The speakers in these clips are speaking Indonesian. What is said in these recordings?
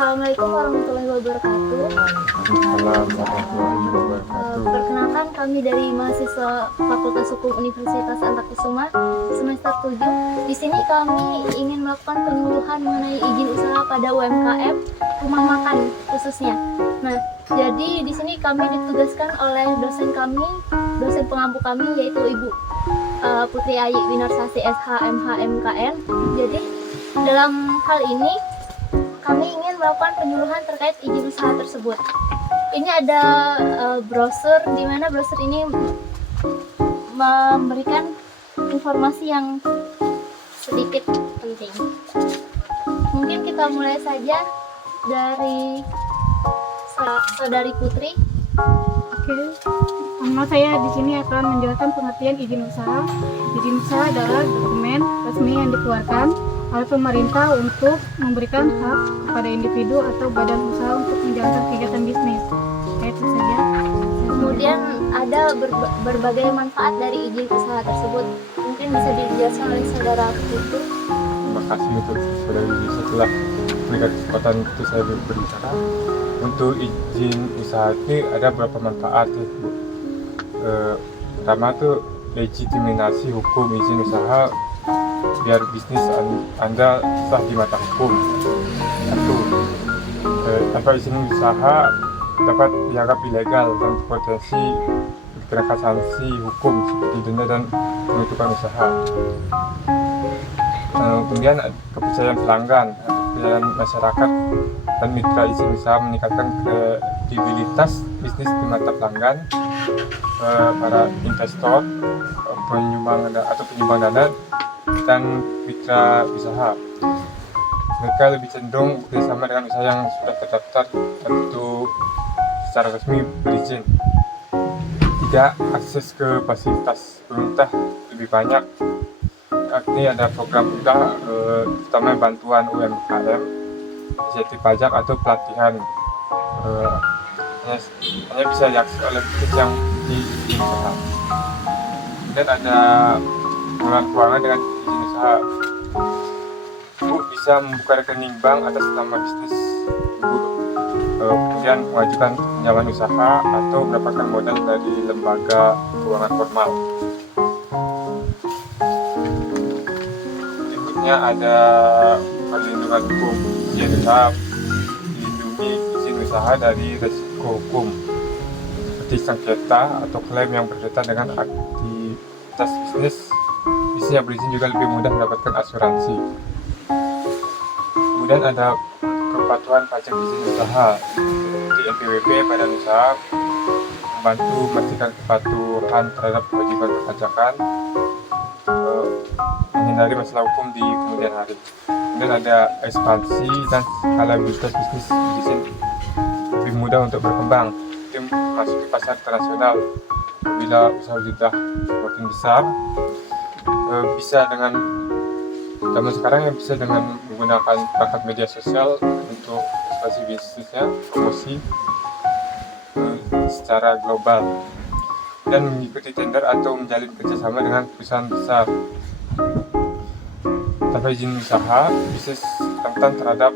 Assalamualaikum warahmatullahi wabarakatuh. Perkenalkan, kami dari mahasiswa Fakultas Hukum Universitas Antakusuma semester 7. Di sini kami ingin melakukan penyuluhan mengenai izin usaha pada UMKM rumah makan khususnya. Nah, jadi di sini kami ditugaskan oleh dosen kami, dosen pengampu kami, yaitu Ibu Putri Ayi Winarsasi SH MH MKN. Jadi dalam hal ini kami ingin melakukan penyuluhan terkait izin usaha tersebut. Ini ada brosur, di mana brosur ini memberikan informasi yang sedikit penting. Mungkin kita mulai saja dari Saudari Putri. Oke, nama saya di sini akan menjelaskan pengertian izin usaha. Izin usaha adalah dokumen resmi yang dikeluarkan oleh pemerintah untuk memberikan hak kepada individu atau badan usaha untuk menjalankan kegiatan bisnis. Itu saja. Kemudian ada berbagai manfaat dari izin usaha tersebut. Mungkin bisa dijelaskan oleh Saudara Putri. Terima kasih untuk saudari setelah memberikan kesempatan untuk saya berbicara. Untuk izin usaha ini ada beberapa manfaat ya, Bu. Pertama tuh legitimasi hukum izin usaha biar bisnis Anda sah di mata hukum. Satu, tanpa izin usaha dapat dianggap ilegal dan potensi dikenakan sanksi hukum seperti denda dan penutupan usaha. Kemudian kepercayaan pelanggan, kepercayaan masyarakat dan mitra izin usaha meningkatkan kredibilitas bisnis di mata pelanggan, para investor, penyumbang dana dan mitra usaha. Mereka lebih cenderung bekerjasama dengan usaha yang sudah terdaftar untuk secara resmi berizin. Tiga, akses ke fasilitas pemerintah lebih banyak. Ini ada program pemerintah, terutama bantuan UMKM, insentif pajak atau pelatihan. Hanya bisa diakses oleh bisnis yang diizin usaha. Kemudian ada pengelolaan keuangan dengan izin usaha. Ibu bisa membuka rekening bank atas nama bisnis Ibu, kemudian mengajukan pinjaman usaha atau mendapatkan modal dari lembaga keuangan formal. Berikutnya ada perlindungan hukum. Izin usaha dilindungi izin usaha dari resiko hukum seperti sengketa atau klaim yang berkaitan dengan aktivitas bisnis. Bisnis yang berizin juga lebih mudah mendapatkan asuransi. Kemudian ada kepatuhan pajak izin usaha seperti NPWP badan usaha membantu memastikan kepatuhan terhadap kewajiban perpajakan, menghindari masalah hukum di kemudian hari. Kemudian ada ekspansi dan skalabilitas bisnis izin lebih mudah untuk berkembang, masuk ke pasar internasional. Bila usaha sudah semakin besar, bisa dengan zaman sekarang yang bisa dengan menggunakan perangkat media sosial untuk ekspansi bisnisnya, promosi secara global, dan mengikuti tender atau menjalin kerjasama dengan perusahaan besar. Tanpa izin usaha, bisnis rentan terhadap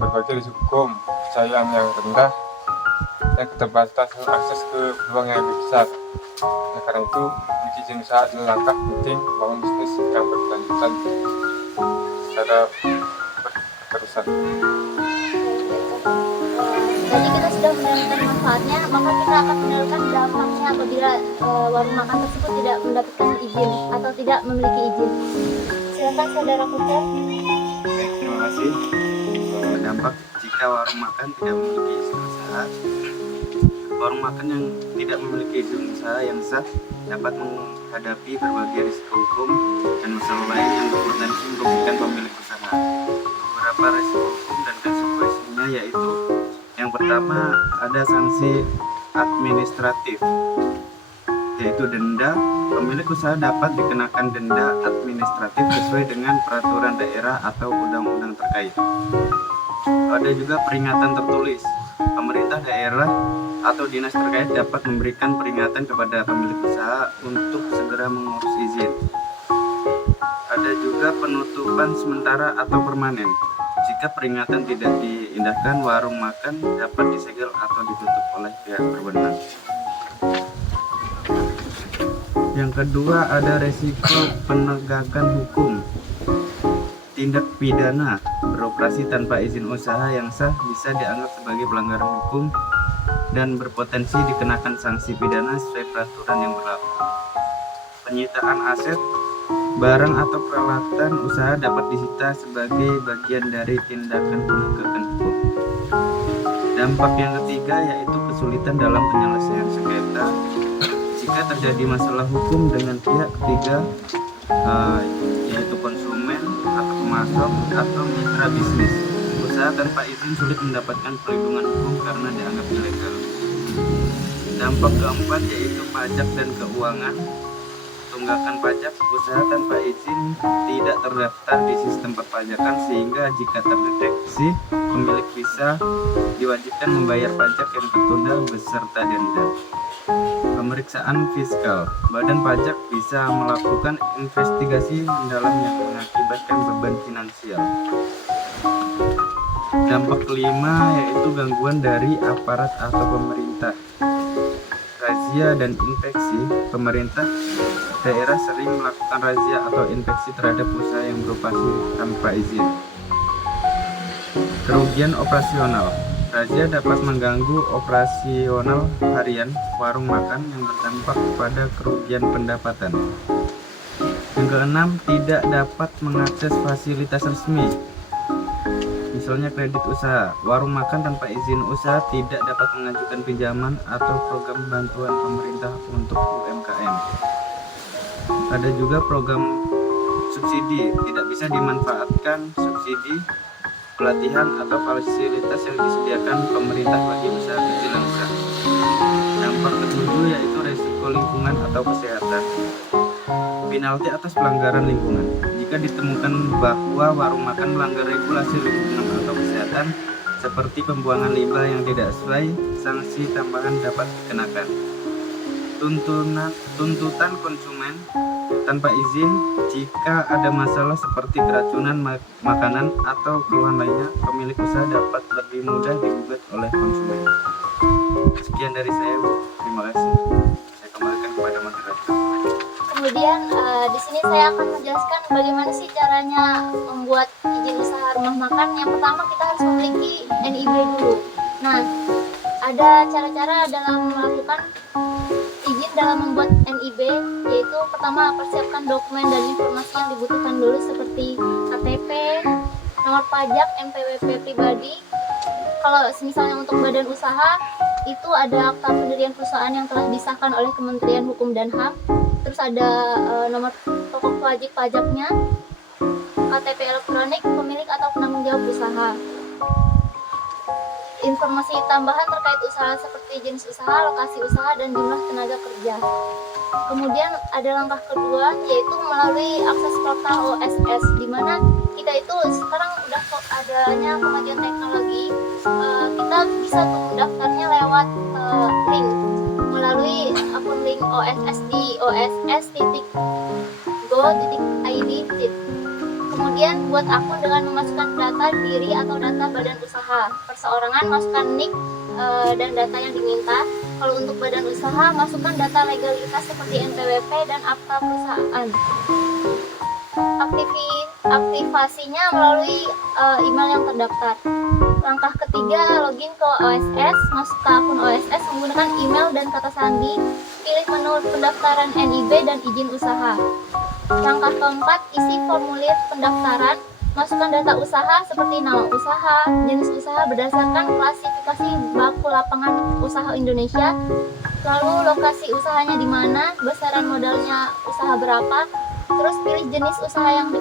berbagai risiko, kepercayaan yang rendah, dan keterbatasan akses ke peluang yang lebih besar. Nah, karena itu, izin usaha adalah langkah penting membangun bisnis yang berkelanjutan secara berterusan. Tadi kita sudah mendapatkan manfaatnya, maka kita akan mendapatkan dampaknya apabila warung makan tersebut tidak mendapatkan izin atau tidak memiliki izin. Silakan Saudara Putra. Baik, terima kasih. Dampak jika warung makan tidak memiliki izin usaha. Warung makan yang tidak memiliki izin usaha yang sah dapat menghadapi berbagai risiko hukum dan masalah lain yang berpotensi merugikan pemilik usaha. Beberapa risiko hukum dan konsekuensinya yaitu yang pertama ada sanksi administratif, yaitu denda. Pemilik usaha dapat dikenakan denda administratif sesuai dengan peraturan daerah atau undang-undang terkait. Ada juga peringatan tertulis. Pemerintah daerah atau dinas terkait dapat memberikan peringatan kepada pemilik usaha untuk segera mengurus izin. Ada juga penutupan sementara atau permanen. Jika peringatan tidak tindakan warung makan dapat disegel atau ditutup oleh pihak berwenang. Yang kedua ada resiko penegakan hukum. Tindak pidana beroperasi tanpa izin usaha yang sah bisa dianggap sebagai pelanggaran hukum dan berpotensi dikenakan sanksi pidana sesuai peraturan yang berlaku. Penyitaan aset, barang atau peralatan usaha dapat disita sebagai bagian dari tindakan penegakan hukum. Dampak yang ketiga yaitu kesulitan dalam penyelesaian sengketa. Jika terjadi masalah hukum dengan pihak ketiga, yaitu konsumen atau pemasok atau mitra bisnis, usaha tanpa izin sulit mendapatkan perlindungan hukum karena dianggap ilegal. Dampak keempat yaitu pajak dan keuangan. Tunggakan pajak, usaha tanpa izin tidak terdaftar di sistem perpajakan sehingga jika terdeteksi, pemilik bisa diwajibkan membayar pajak yang tertunda beserta denda. Pemeriksaan fiskal, badan pajak bisa melakukan investigasi mendalam yang mengakibatkan beban finansial. Dampak kelima yaitu gangguan dari aparat atau pemerintah. Razia dan inspeksi, pemerintah daerah sering melakukan razia atau inspeksi terhadap usaha yang beroperasi tanpa izin. Kerugian operasional. Razia dapat mengganggu operasional harian warung makan yang berdampak pada kerugian pendapatan. Yang keenam, tidak dapat mengakses fasilitas resmi. Misalnya kredit usaha, warung makan tanpa izin usaha tidak dapat mengajukan pinjaman atau program bantuan pemerintah untuk UMKM. Ada juga program subsidi, tidak bisa dimanfaatkan subsidi, pelatihan atau fasilitas yang disediakan pemerintah bagi usaha kecil dan besar. Dampak ketujuh yaitu resiko lingkungan atau kesehatan. Penalti atas pelanggaran lingkungan. Jika ditemukan bahwa warung makan melanggar regulasi lingkungan atau kesehatan seperti pembuangan limbah yang tidak sesuai, sanksi tambahan dapat dikenakan. Tuntutan konsumen tanpa izin. Jika ada masalah seperti keracunan makanan atau keluhan lainnya, pemilik usaha dapat lebih mudah digugat oleh konsumen. Sekian dari saya, Bu. Terima kasih. Saya kembalikan kepada moderator. Kemudian di sini saya akan menjelaskan bagaimana sih caranya membuat izin usaha rumah makan. Yang pertama kita harus memiliki NIB dulu. Nah, ada cara-cara dalam melakukan izin dalam membuat NIB, yaitu pertama persiapkan dokumen dan informasi yang dibutuhkan dulu seperti KTP, nomor pajak, NPWP pribadi. Kalau misalnya untuk badan usaha itu ada akta pendirian perusahaan yang telah disahkan oleh Kementerian Hukum dan HAM. Terus ada nomor pokok wajib pajaknya, KTP elektronik pemilik atau penanggung jawab usaha. Informasi tambahan terkait usaha seperti jenis usaha, lokasi usaha, dan jumlah tenaga kerja. Kemudian ada langkah kedua yaitu melalui akses portal OSS, di mana kita itu sekarang udah adanya kemajuan teknologi, kita bisa tuh daftarnya lewat link melalui akun link OSS di oss.go.id. Kemudian buat akun dengan memasukkan data diri atau data badan usaha. Perseorangan masukkan NIK dan data yang diminta. Kalau untuk badan usaha masukkan data legalitas seperti NPWP dan akta perusahaan. Aktivasinya melalui email yang terdaftar. Langkah ketiga, login ke OSS, masuk ke akun OSS menggunakan email dan kata sandi, pilih menu pendaftaran NIB dan izin usaha. Langkah keempat, isi formulir pendaftaran, masukkan data usaha seperti nama usaha, jenis usaha berdasarkan klasifikasi baku lapangan usaha Indonesia, lalu lokasi usahanya di mana, besaran modalnya usaha berapa, terus pilih jenis usaha yang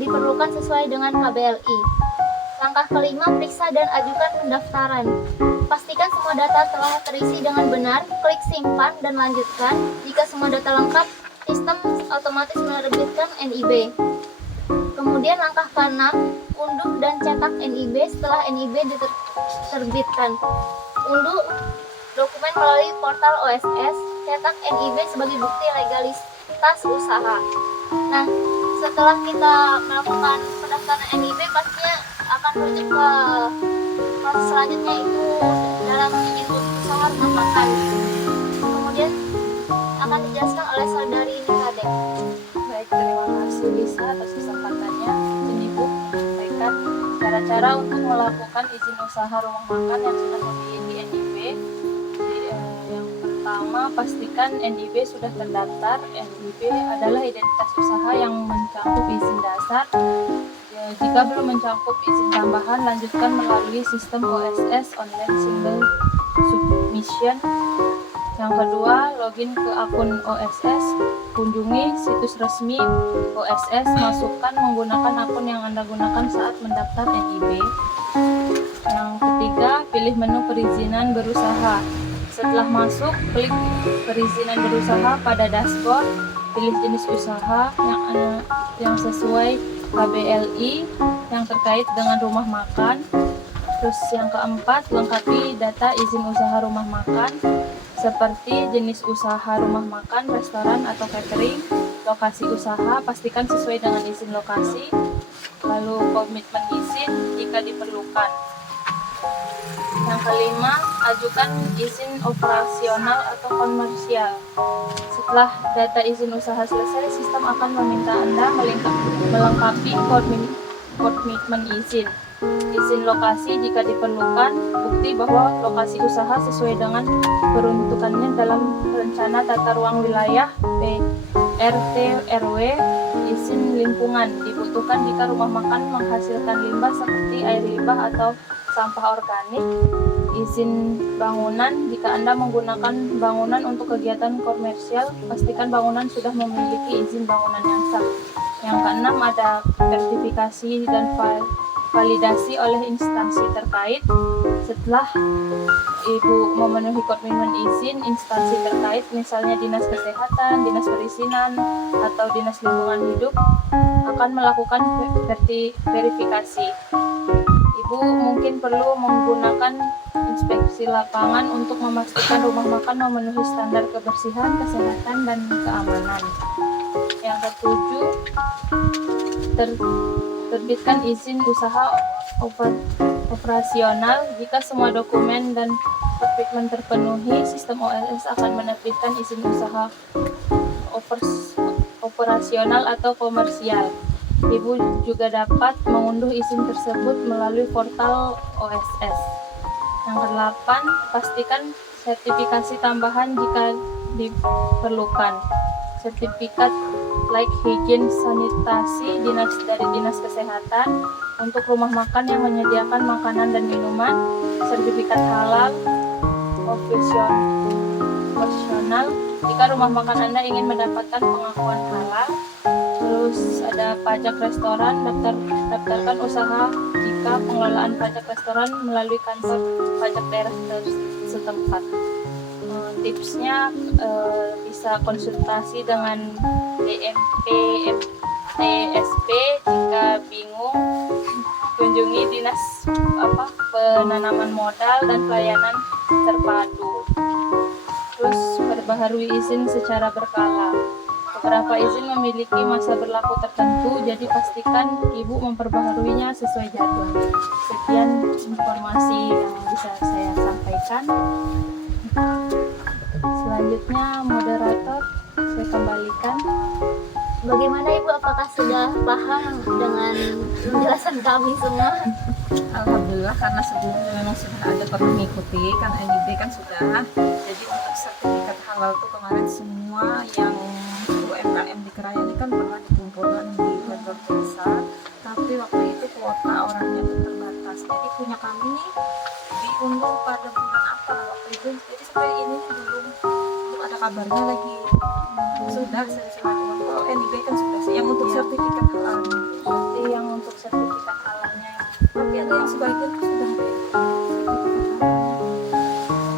diperlukan sesuai dengan KBLI. Langkah kelima, periksa dan ajukan pendaftaran. Pastikan semua data telah terisi dengan benar, klik simpan dan lanjutkan. Jika semua data lengkap, sistem otomatis menerbitkan NIB. Kemudian langkah ke-6, unduh dan cetak NIB setelah NIB diterbitkan. Unduh dokumen melalui portal OSS, cetak NIB sebagai bukti legalitas usaha. Nah, setelah kita melakukan pendaftaran NIB, pastinya akan merujuk ke informasi selanjutnya itu dalam izin usaha rumah makan. Kemudian akan dijelaskan oleh saudari Nikadek. Baik, terima kasih Lisa atas kesempatannya. Izin Ibu menyampaikan cara-cara untuk melakukan izin usaha rumah makan yang sudah memiliki NIB. Yang pertama, pastikan NIB sudah terdaftar. NIB adalah identitas usaha yang mencakup izin dasar. Jika belum mencakup izin tambahan, lanjutkan melalui sistem OSS (Online Single Submission). Yang kedua, login ke akun OSS, kunjungi situs resmi OSS, masukkan menggunakan akun yang Anda gunakan saat mendaftar NIB. Yang ketiga, pilih menu perizinan berusaha. Setelah masuk, klik perizinan berusaha pada dashboard, pilih jenis usaha yang sesuai KBLI yang terkait dengan rumah makan. Terus yang keempat, lengkapi data izin usaha rumah makan seperti jenis usaha rumah makan, restoran atau catering, lokasi usaha, pastikan sesuai dengan izin lokasi, lalu komitmen izin jika diperlukan. Yang kelima, ajukan izin operasional atau komersial. Setelah data izin usaha selesai, sistem akan meminta Anda melengkapi komitmen izin. Izin lokasi jika diperlukan, bukti bahwa lokasi usaha sesuai dengan peruntukannya dalam rencana tata ruang wilayah (RT RW). Izin lingkungan dibutuhkan jika rumah makan menghasilkan limbah seperti air limbah atau sampah organik. Izin bangunan jika Anda menggunakan bangunan untuk kegiatan komersial, pastikan bangunan sudah memiliki izin bangunan yang sah. Yang keenam, ada sertifikasi dan validasi oleh instansi terkait. Setelah Ibu memenuhi komitmen izin, instansi terkait misalnya Dinas Kesehatan, Dinas Perizinan, atau Dinas Lingkungan Hidup akan melakukan verifikasi. Ibu mungkin perlu menggunakan inspeksi lapangan untuk memastikan rumah makan memenuhi standar kebersihan, kesehatan, dan keamanan. Yang ketujuh, terbitkan izin usaha operasional. Jika semua dokumen dan komitmen terpenuhi, sistem OSS akan menerbitkan izin usaha operasional atau komersial. Ibu juga dapat mengunduh izin tersebut melalui portal OSS. Yang kedelapan, pastikan sertifikasi tambahan jika diperlukan. Sertifikat like hygiene sanitasi dari Dinas Kesehatan untuk rumah makan yang menyediakan makanan dan minuman, sertifikat halal operasional jika rumah makan Anda ingin mendapatkan pengakuan halal. Terus ada pajak restoran, daftarkan usaha jika pengelolaan pajak restoran melalui kantor pajak daerah setempat. Tipsnya bisa konsultasi dengan DMP MTSP. Jika bingung, kunjungi Dinas Penanaman Modal dan Pelayanan Terpadu. Terus perbaharui izin secara berkala. Beberapa izin memiliki masa berlaku tertentu, jadi pastikan Ibu memperbaharuinya sesuai jadwal. Sekian informasi yang bisa saya sampaikan. Selanjutnya moderator saya kembalikan. Bagaimana Ibu, apakah sudah paham dengan penjelasan kami semua? Alhamdulillah, karena sebelumnya memang sudah ada kami mengikuti, kan NIB kan sudah. Jadi untuk sertifikat halal itu kemarin semua yang UMKM di Keraya ini kan pernah dikumpulkan di kantor desa, tapi waktu itu kuota orangnya itu terbatas. Jadi punya kami nih diunduh pada bulan apa waktu itu. Jadi sampai ini belum ada kabarnya lagi. Sudah saya silakan. Oh, NIB kan sudah sih yang untuk sertifikat halal. Berarti yang untuk sertifikat halalnya, Tapi ada yang sebagian itu sudah ada sertifikat halal.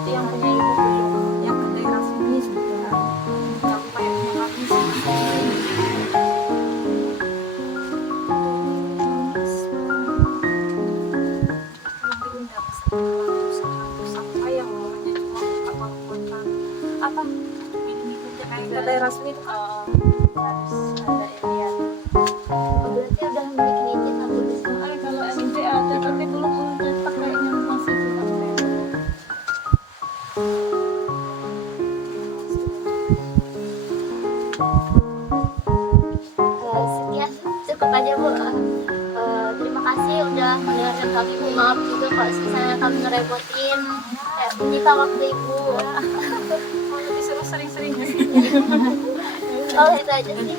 itu yang punya Ibu belum. Yang ke daerah sini sudah. Yang kayak kami sampai yang namanya cuma apa minum-minumnya kayak kedai rasmi itu kan Harus ada ini ya. Berarti udah memiliki izin sampai di sana. kalau NIB ada tapi belum Terima kasih udah mendengarkan kami. Bu, maaf juga kalau misalnya kami ngerepotin, kayak menyita waktu ibu. Disuruh sering-sering. Oh itu aja sih.